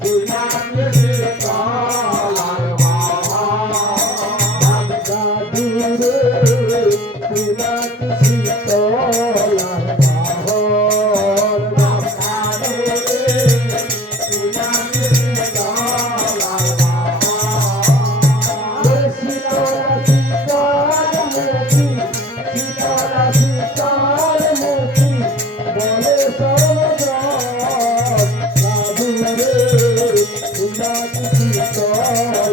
তুই না কৃষি তলার বাবা দাদু রে তুই না কৃষি তলার বাবল দাদু রে তুই না কৃষি তলার বাবা শীতলা শীতল মুখী শীতলা শীতল মুখী বলে সর্বজন দাদু রে উন্নতি শীতল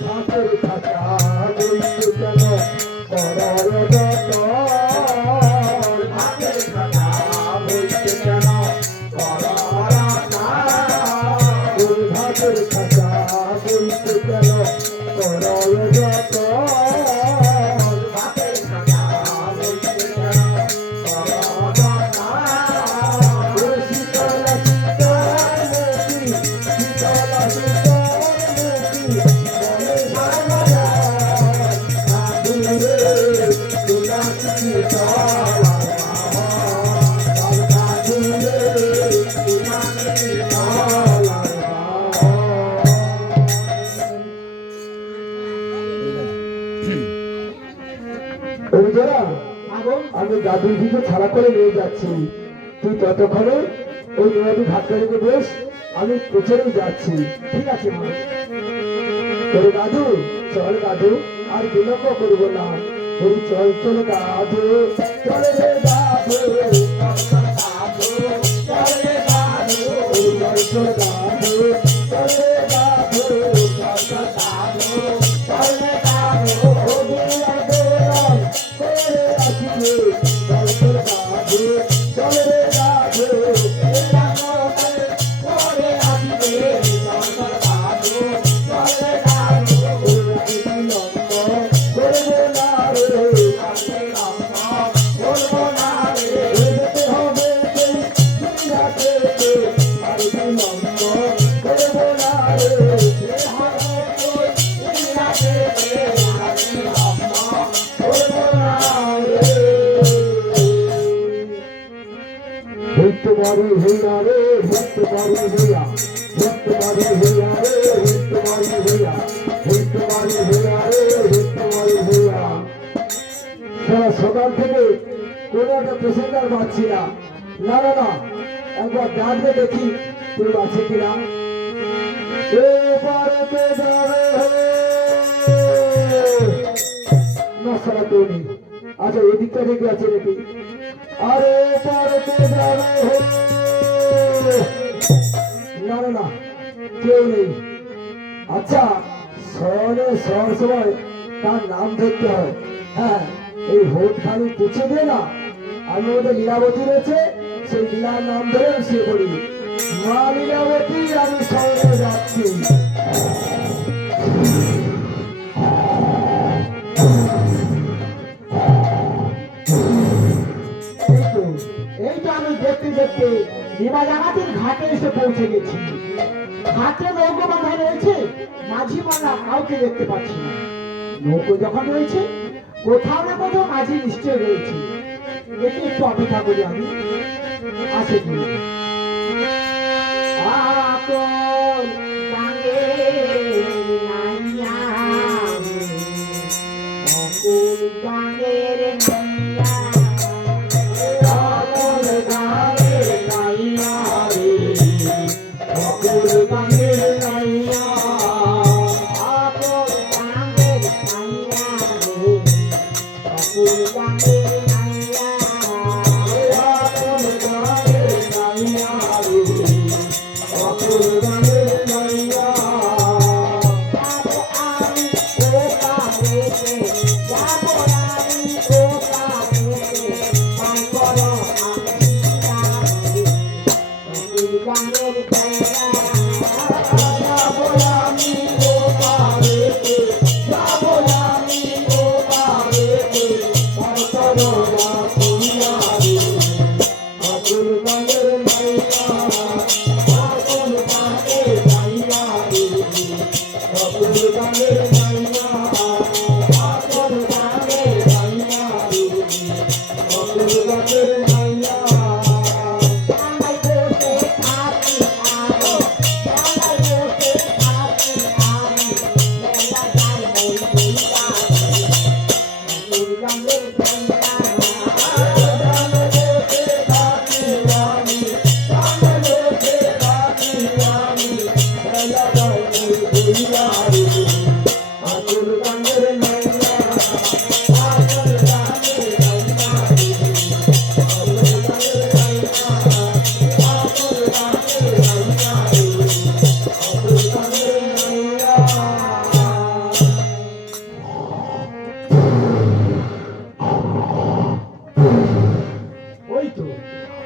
ভাতের খাতা বইতে কেন পরার যত ভাতের খাতা বইতে কেন ভাতের খাতা বইতে কেন পরার যত শীতলা শীতল মুখী শীতলা শীতল মুখী আমি দাদুর দিকে ছাড়া করে নিয়ে যাচ্ছি তুই ততক্ষণে ওই নদী ঘাটটা রেখে বেশ আমি পেছনেই যাচ্ছি ঠিক আছে মা তোরে দাদু চল দাদু আর বিলম্ব করবো না ওই চল চল দাদু চল রে দাদু চল রে দাদু ওই চল চল দাদু চল রে দাদু চল রে দাদু ও দুনিয়া দোলাল করে আসিবে চল চল দাদু চল রে দাদু করে আসিবে চল চল দাদু চল রে দাদু করবো না রে করবো না রে যেতে হবে সেই দুনিয়াতে আর বিলম্ব করবো না রে তোমারি হইয়া রে তোমারি হইয়া তোমারি হইয়া রে তোমারি হইয়া তোমারি হইয়া রে তোমারি হইয়া সারা সকাল থেকে কোনো একটা পেশেন্টার পাচ্ছি না না না না একবার ডাকলে দেখি কেউ আছে কিনা। এবারেতে যাবে না, সারা কেউ নেই। আচ্ছা এদিকটা দেখি আছে নাকি। আরে এবারেতে যাবে না না না, কেউ নেই। আচ্ছা শহর সময় তার নাম ধরতে হয়। হ্যাঁ, এই হোট খালি পুছে দিয়ে না, আমি ওদের লীলাবতী রয়েছে, সেই লীলার নাম ধরে সে বলি, মা লীলাবতী আমি শহরে যাচ্ছি। এই তো আমি দেখতে দেখতে নিমাজাগাতির ঘাটে এসে পৌঁছে গেছি। ঘাটে নৌকো বাঁধা রয়েছে, মাঝি মানা কাউকে দেখতে পাচ্ছি না। নৌকো যখন রয়েছে, কোথাও না কোথাও মাঝি নিশ্চয় রয়েছে। দেখি একটু অপেক্ষা করি আমি, আসে কি। আপন সঙ্গে নাইয়া অকুল সঙ্গের নাইয়া আপন সঙ্গে নাইয়া রে অকুল সঙ্গের নাইয়া আপন সঙ্গে নাইয়া রে অকুল সঙ্গের নাইয়া আপন সঙ্গে নাইয়া রে অকুল সঙ্গের নাইয়া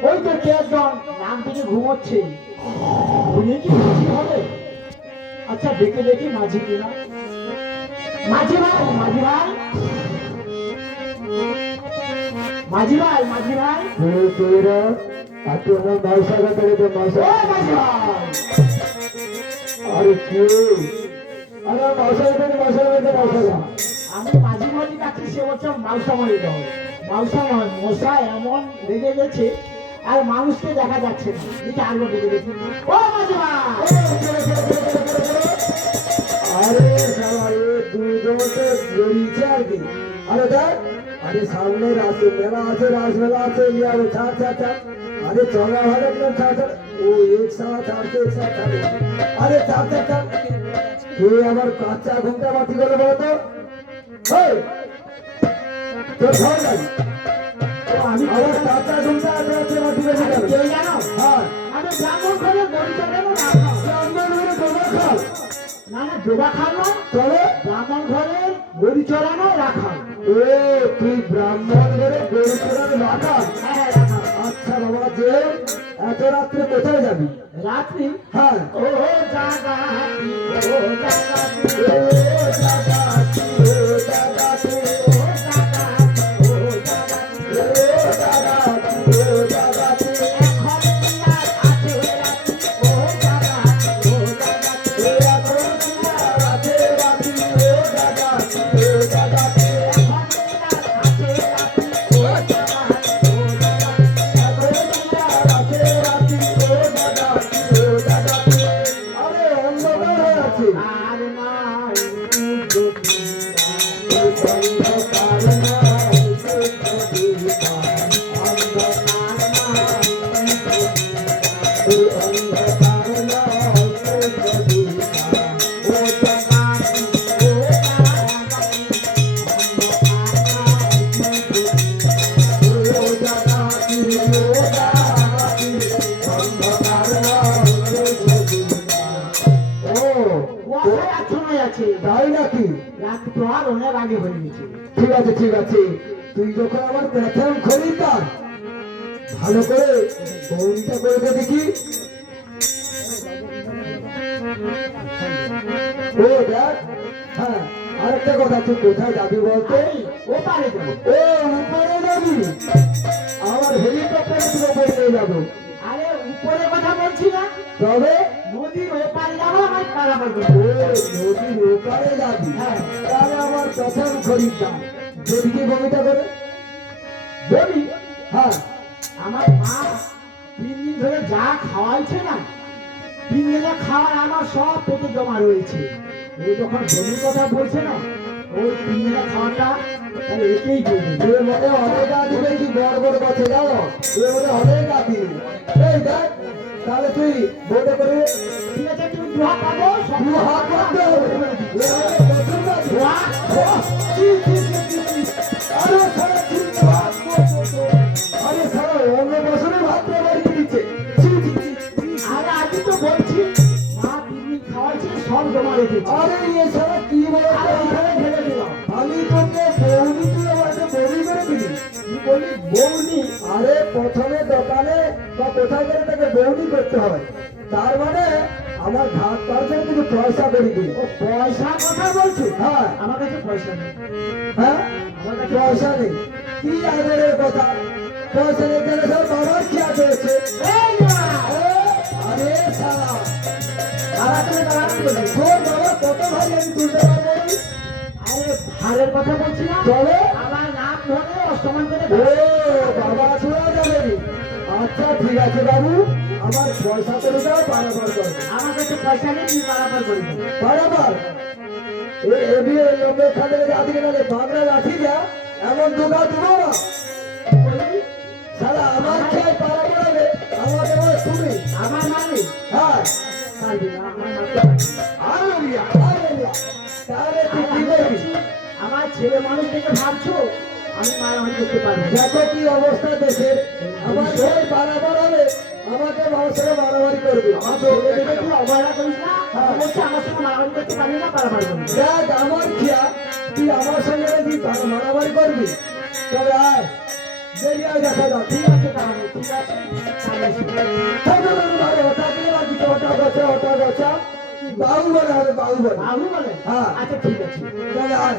ওই তো কে একজন নাম থেকে ঘুমোচ্ছে। ঘুমিয়ে কি মাঝি হবে? আচ্ছা দেখে দেখি মাঝি কিনা। মাঝি ভাই, মাঝি ভাই, মাঝি ভাই, মাঝি ভাই, তোরা এত আমার মাইশা কথা রে, মাইশা। ও মাঝি ভাই, আরে কে? আরে মাইশা করে মাইশা আমি মাঝি মাঝি কাছে সে বছর মাউসা মারি দাও। মাউসা নয়, মশা এমন লেগে গেছে আর মানুষকে দেখা যাচ্ছে না। দেখি আরো দেখে দেখি। ও মাঝি ভাই, আরে সারা দুজনকে জড়িয়েছে আর কি। আরে দেখ, আরে সামনে মেলা আছে, রাসমেলা আছে, লিয়াবে ছাড় ছাড় ছাড়। আরে চলা ভালো একদম ছাড় ছাড়। ও এক সাথ ছাড়ছে, এক সাথ ছাড়ে। আরে ছাড় ছাড় ছাড়। কে আবার কাঁচা ঘুমটা বাতি করে বলতো? এই, তোর ছাড় নাই। আমি আবার কাঁচা ঘুমটা আছে বাতি করে কে কেন? জানো? হ্যাঁ, আমি ব্রাহ্মণ ঘরে বড়ি চালাবো না খাও। ব্রাহ্মণ ঘরে গোবর খাও। না না, ডোবা খাও না, চলো। ব্রাহ্মণ ঘরে গরু চড়ানো রাখা। এ তুই ব্রাহ্মণ ঘরে গরু চড়ানো রাখা? হ্যাঁ হ্যাঁ, রাখা। আচ্ছা বাবা, যে এত রাত্রে কোথায় যাবি? রাত্রি হ্যাঁ, ও জাগাতি, ও জাগাতি, ও জাগাতি, ও জাগাতি, ও জাগাতি, ও জাগাতি, ও জাগাতি, ও জাগাতি, এখন ইয়ার আছে রাত্রি, ও জাগাতি, ও জাগাতি, এ এখন তোমার আছে রাতি, ও জাগাতি, ও জাগাতি, এখন ইয়ার আছে রাত্রি, ও জাগাতি, ও জাগাতি, এখন তোমার আছে রাতি, ও জাগাতি, ও জাগাতি। আরে অন্ধকার হয়ে আছে। আর নাই উদ্যোগী অন্ধকার নাই, অন্ধকার, অন্ধকার নাই উদ্যোগী তাই নাকি? রাত তো আর অনেক আগে হয়ে গেছে। ঠিক আছে ঠিক আছে, তুই যখন আমার প্রথম খরিদ্দার, ভালো করে বৌনিটা করে দে দেখি। ও দেখ, হ্যাঁ আরেকটা কথা, তুই কোথায় যাবি বলতো? ও পারে যাবো। ও উপরে যাবি? আমার হেলিকপ্টারে তুই উপরে নিয়ে যাবো। আরে উপরে কথা বলছি না, তবে নদীর ওপারে যাবো, আমার পারাপার ও করবো। নদীর ওপারে যাবি? হ্যাঁ। তাহলে আমার প্রথম খরিদ্দার যেদিকে বমিটা করে বলি, হ্যাঁ আমার মা 3 দিন ধরে যা খাওয়াইছে না, 3 দিনের খাবার আমার সব পেটে জমা রয়েছে। ও যখন বমির কথা বলছে না, ওই 3 দিনের খাওয়াটা তাহলে একেই বলবে। তুই মনে অনেক আদি দেখি বড় বড় কথা জানো, তুই মনে অনেক আদি। এই দেখ, তাহলে তুই বলতে করে ঠিক আছে, তুমি দুহাত পাবো, দু হাত করতে হবে। এ আমাদের পছন্দ আছে। ছি, ছি, ছি, ছি, ছি। আরে সারা চিন্তা ভাত করছো। আরে সারা অন্য বছরে ভাত দিয়ে বাড়ি দিচ্ছে। ছি, ছি, ছি। আরে আমি তো বলছি, মা 3 দিন খাওয়াইছে, সব জমা রেখেছে। আরে এ সারা কি বলছো? আর ওখানে ঢেলে দিলাম। আমি তোকে বৌনি, তুই আমাকে বৌনি করে দিলি। তুই বললি বৌনি, আরে প্রথমে দোকানে বা কোথায় গেলে তাকে বৌনি করতে হয়, তার মানে আমার ধার পার্সেন্ট থেকে পয়সা করে দিল। ও পয়সার কথা বলছো? হ্যাঁ আমার কাছে পয়সা নেই। হ্যাঁ, আমার কাছে পয়সা নেই? কি আদরের কথা, পয়সা নেই তাহলে সব বাবার খেয়া চলেছে। এই না, আরে সারা, বাবা তুমি দাঁড়ান বলছি। তোর বাবা কত ভাই আমি তুলতে পারবো না? আরে ভালের কথা বলছি না, তবে আমার নাম ধরে অসম্মান করে ও বাবা শোনা যাবে নি। আচ্ছা ঠিক আছে বাবু, আমার পয়সা করে দাও, পারাবার করবে। আমার কাছে পয়সা নেই, তুমি পারাপার করে দাও। বারবার এবি লম্বে খালে আজকে না বাগড়া লাঠি যা এমন দোকা দেবো না। বলি, সালা আমার খেয়ে পারা পড়াবে, আমাকে বলে তুমি। আমার মালিক হ্যাঁ পারবি না, আমার মারতে পারবি না। আরে মিয়া, আরে মিয়া, তাহলে তুই কি করবি? আমার ছেলে মানুষ থেকে ভাবছো আমি মারামারি করতে পারবো না। দেখো কি অবস্থা দেশের, আমার খেয়ে পারা পড়াবে, আমাকে মানুষের মারামারি করবে। আমার ছেলে দেখে তুই অবহেলা করিস না, আমি বলছি আমার সঙ্গে মারামারি করতে পারবি না, পারাপার করবি না। দেখ আমার খেয়া, তুই আমার সঙ্গে নাকি মারামারি করবি? তবে আয় বেরিয়ে দেখা যাক। ঠিক আছে তাহলে, ঠিক আছে তাহলে এসো। বাবু বলে হবে, বাবু বলে। বাবু বলে? হ্যাঁ। আচ্ছা ঠিক আছে। তবে আয়।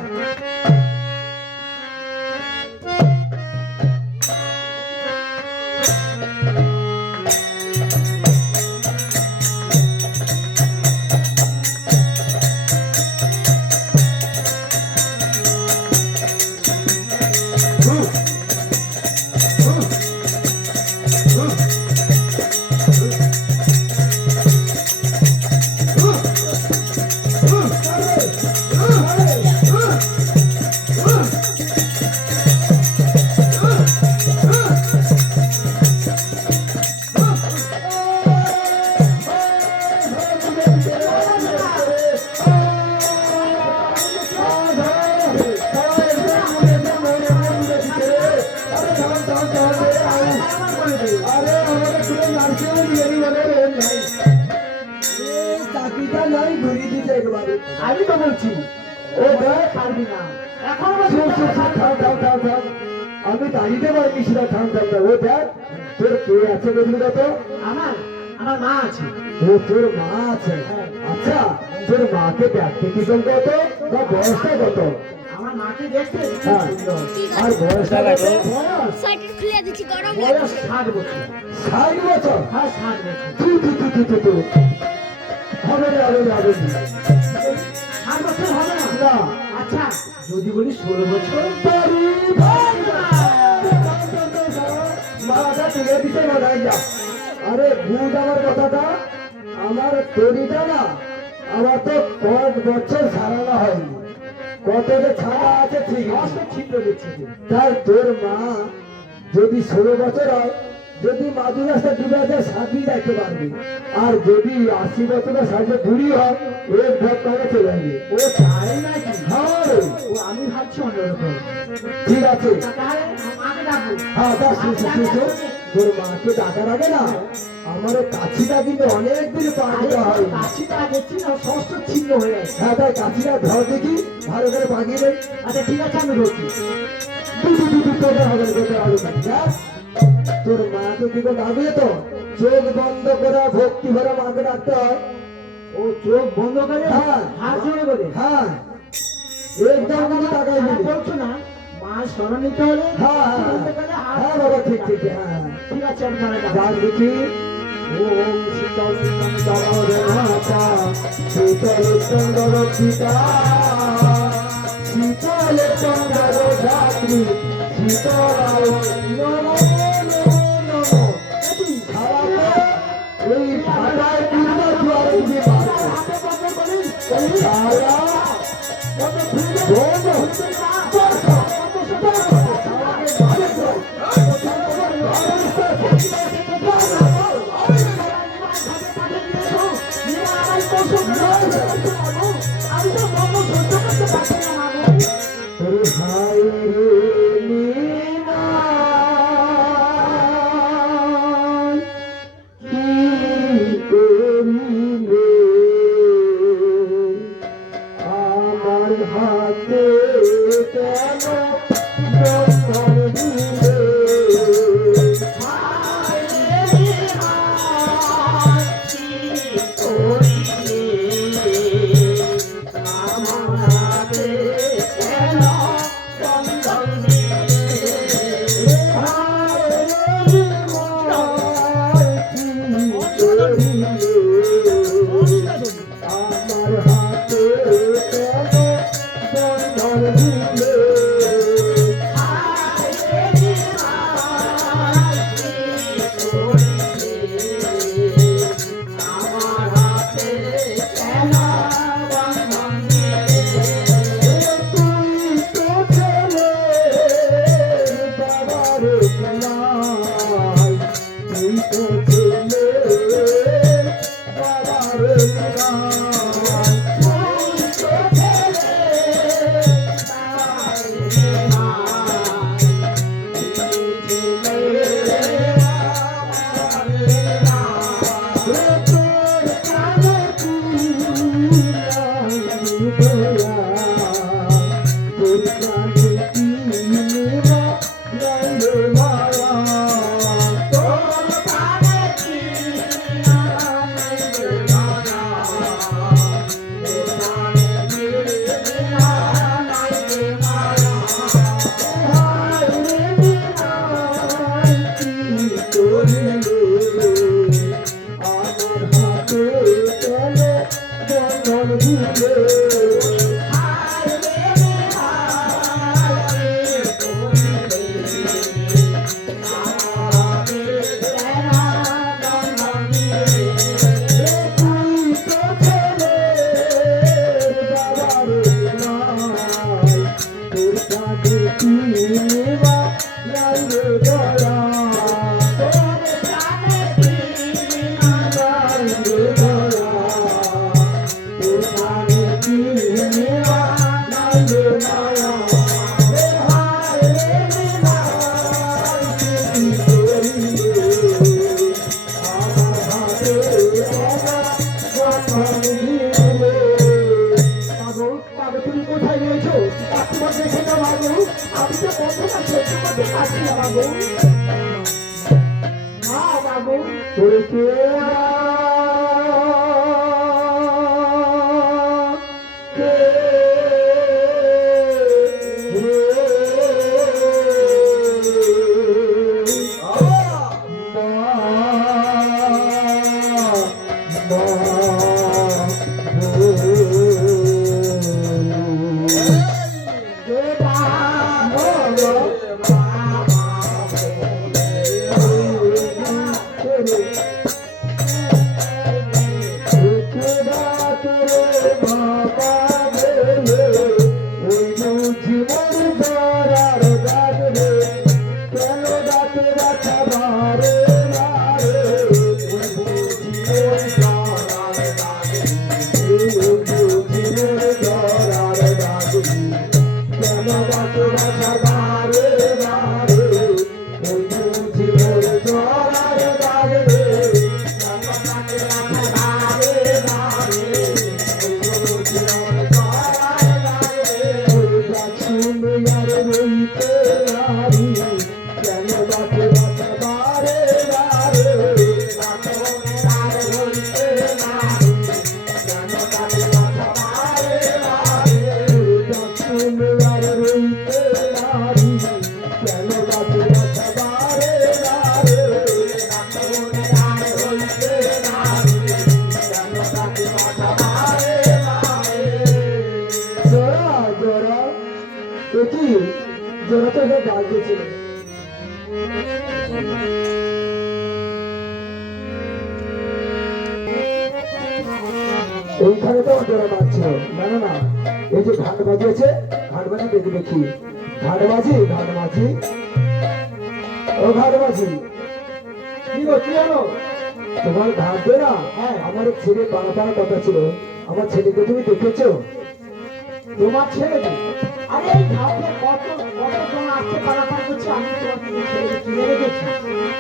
আরে আমাকে শুনে নারকেল দিয়ে মানে নাই, চাকরিটা নাই ঘুরিয়ে দিতে একবারে। আমি তো বলছি ও দেখ, পারবি না, এখন আমার থাম, থাম, থাম, থাম। আমি দাঁড়িয়ে পারিনি সেটা, থাম থাম থাম। ও দেখ, তোর কে আছে বুঝলি কত? আমার আমার মা আছে। ও তোর মা আছে? আচ্ছা, তোর মাকে দেখতে কিরকম কত বা বয়সটা কত? আমার মাকে দেখতে খুব হ্যাঁ, সুন্দর। আর বয়সটা কত? বয়স সোয়েটার খুলে দিচ্ছি, গরম বয়স লাগছে। 60 বছর। 60 বছর? হ্যাঁ 60 বছর। তু হবে না, হবে না, হবে না। 60 বছর হবে না? না। আচ্ছা যদি বলি 16 বছর। বাড়ি ভাই না। মাথা তুলে দিতে বাধাই যা। আরে বুঝ আমার কথাটা, আমার তরিটা না, আমার তো কয়েক বছর সারানো হয়নি, কত যে ছাড়া আছে ঠিক আছে। অষ্ট ছিদ্র দেখছি তুই। তাই তোর মা যদি 16 বছর হয়, যদি মাঝু রাস্তা 2007 রাখতে পারবি, আর যদি 80 বছরের সাথে বুড়ি হয়, এর ভোট করে চলে যাবে। ও তাই নাকি? হ্যাঁ ও আমি ভাবছি অন্যরকম। ঠিক আছে। তাহলে মাকে ডাকবো। হ্যাঁ, ডাক, আচ্ছা, শুনছো, আমি শুনছো। এখন তোর মাকে ডাকার আগে না আমার ওই কাছিটা কিন্তু অনেক দিন পাকিয়ে হয়। কাশিটা দেখছি না ষষ্ঠ ছিন্ন হয়ে আছে। হ্যাঁ তাই কাছিটা ধর দেখি ভালো করে পাকিয়ে দেয়। আচ্ছা ঠিক আছে আমি ধরছি। তোর মাকে কি করে ডাকবে তো চোখ বন্ধ করে ভক্তি ভরা মাকে ডাকতে হয়। ও চোখ বন্ধ করে হ্যাঁ। হাত জোড়ে করে। হ্যাঁ একদম কোনো টাকাই তারা নেই। বলছো না মা স্মরণ নিতে হলে হ্যাঁ বলতে গেলে হাত হ্যাঁ বাবা ঠিক ঠিক হ্যাঁ ঠিক আছে আমি তাহলে ডাকছি। যার দেখি ওম শীতল চন্দ্র মাতা শীতল চন্দ্র পিতা শীতল চন্দ্র ধাত্রী শীতল নমো নমো নমো। এই ভাষায় পূর্ণ জোয়ার দিকে মারছে হাতে বন্ধ করিস। সারা কত খুঁজে বন্ধ আমি তো মন সহ্য করতে পারছি না মাগো। তোর ভাই রে নিনাই কি করিলে আমার হাতে কেন বন্ধন দিলে আমার হাতে কেন বন্ধন দিলে তুই তো ছেলে বাবার নাই তুই তো ছেলে বাবার আমার হাতে কেন বন্ধন দিলে মাগো মাগো তুমি কোথায় রয়েছো? তোমার দেখে না মাগো আমি তো কতটা সহ্য করতে পারছি না মাগো। মা মাগো তোর কে দেখি জোড়া তো এখানে ডাক দিয়েছিল। এইখানে তো জোড়া বাজছে না না না, এই যে ঘাট বাজিয়েছে, ঘাট বাজি দেখি দেখি, ঘাট বাজি, ঘাট বাজি, ও ঘাট বাজি, কি গো, কি হলো? তোমার ঘাট দে না। হ্যাঁ। আমার ছেলে পাড়ার কথা ছিল, আমার ছেলেকে তুমি দেখেছো? তোমার ছেলে কি? আরে এই ঘাটে কতজন আসছে পারাপার করছে, আমি তোমার ছেলেকে চিনে রেখেছি।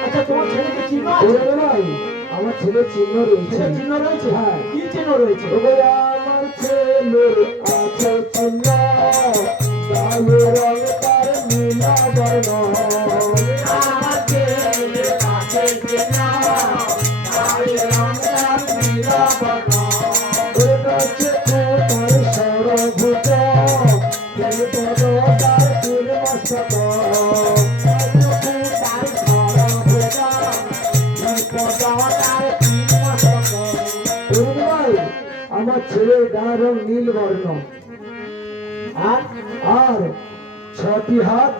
আচ্ছা, তোমার ছেলেকে চিনো আছে? ওরে ভাই, আমার ছেলে চিহ্ন রয়েছে। ছেলে চিহ্ন রয়েছে? হ্যাঁ। কি চিহ্ন রয়েছে? ওরে আমার ছেলে আছে চিহ্ন, গায়ের রং তার নীলা বর্ণ। আমার ছেলে আছে চিহ্ন, গায়ের রং তার নীলা বর্ণ। ওরে কাছে তার সরভুজ, তেল পদ তার তিল মস্তক। তার সরভুজ, বিপদ তার তিন মস্তক। ওরে ভাই, আমার ছেলের গায়ের রং নীল বর্ণ, আর আর 6টি হাত,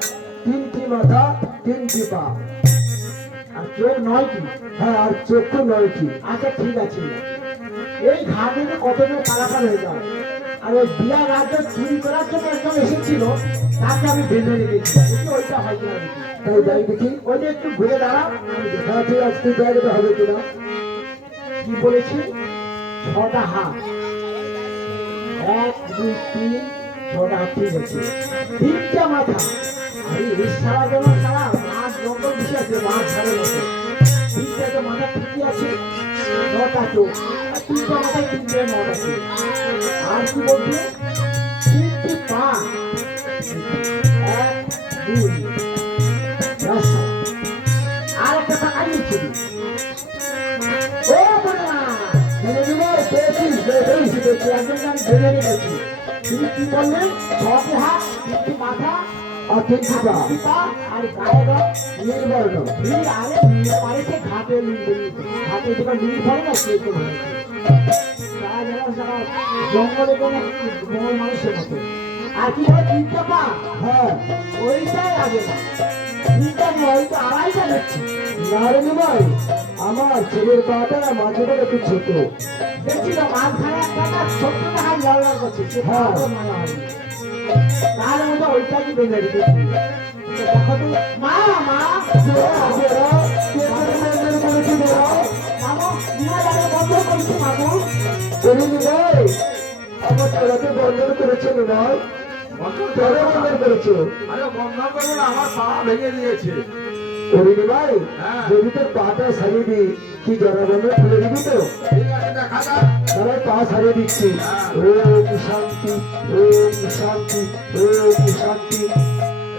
3টি মাথা, 3টি পা। আর চোখ নয় কি? হ্যাঁ, আর চক্ষু 9টি। আচ্ছা, ঠিক আছে। এই ঘাটে তো কতজন পারাপার হয়ে যায়, আর ওই বিয়া রাজ্য চুরি করার জন্য একজন এসেছিল, তাকে আমি বেঁধে রেখেছি। দেখি ওইটা হয় কিনা দেখি। তাই যাই দেখি। ওইটা একটু ঘুরে দাঁড়াও, আমি দেখি। হ্যাঁ ঠিক আছে, তুই জায়গাটা হবে কিনা। কি বলেছি? 6টা হাত, 1 2 3, 6টা হাত, ঠিক আছে। 3টা মাথা, আরে এই সারা যেন সারা মাছ জঙ্গল বসে আছে, মাছ ঝাড়ের মতো। 3টা তো মাথা ঠিকই আছে, 9টা চোখ, আর 3টা মাথায় 3টে নট আছে। আর কি বলছে? 3টি পা, 1 2, আর একটা পা খাইয়েছি। ও বোনা, তুমি কি বললেন? 6টি হাত, 3টি মাথা, আর 3টি পা, 3টি পা, আর গায়ের রং নীল বর্ণ। নীল। আরে নীল পাড়েছে ঘাটে, ঘাটে যেটা নীল পড়ে না, সেই তো বলেছে। তারা যেন সারা জঙ্গলে কোনো বড় মানুষের মতো। আর কি বলে 3টা পা? হ্যাঁ, ওইটাই আগে না, 3টা নয়, ওইটা 2.5টা দেখছি। নারায়ণ ভাই, আমার ছেলের পাটা মাঝে একটু ছোট। দেখছি তো মাঝখানে একটা না ছোট্ট হাত লড়াই করছে, সে হ্যাঁ। ভালো মনে হয়নি। তাহলে মধ্যে ওইটাকে বেঁধে রেখেছি। তো দেখো তো, মা মা মামু, বিনা জায়গায় বন্ধ করছি মামু। ভাই, আমার ছেলেকে বন্ধন করেছে নয়, কেন বন্ধন করেছে? আরে বন্ধ করবো না, আমার পা ভেঙে দিয়েছে। অরিনি ভাই, হ্যাঁ। যদি তোর পাটা সারিয়ে দিই, কি জরা বন্ধন খুলে দিবি তো? ঠিক আছে, দেখা যাক। তাহলে পা সারিয়ে দিচ্ছি। ওম শান্তি, ওম শান্তি, ওম শান্তি।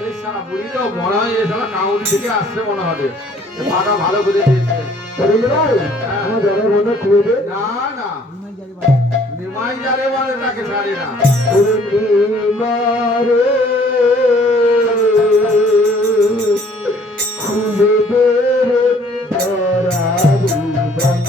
এই সারা বুড়ি তো মনে হয় এই সারা কাউরি থেকে আসছে মনে হবে। এ পাটা ভালো করে দিয়েছে। অরিনি ভাই, আমার জরা বন্ধন খুলে দে। না না, নিমাই যারে মানে তাকে ছাড়ি না। অরিনি মারে খুলে দে রে জরারু বন্ধন।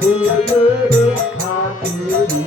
খুলে দে রে খাটি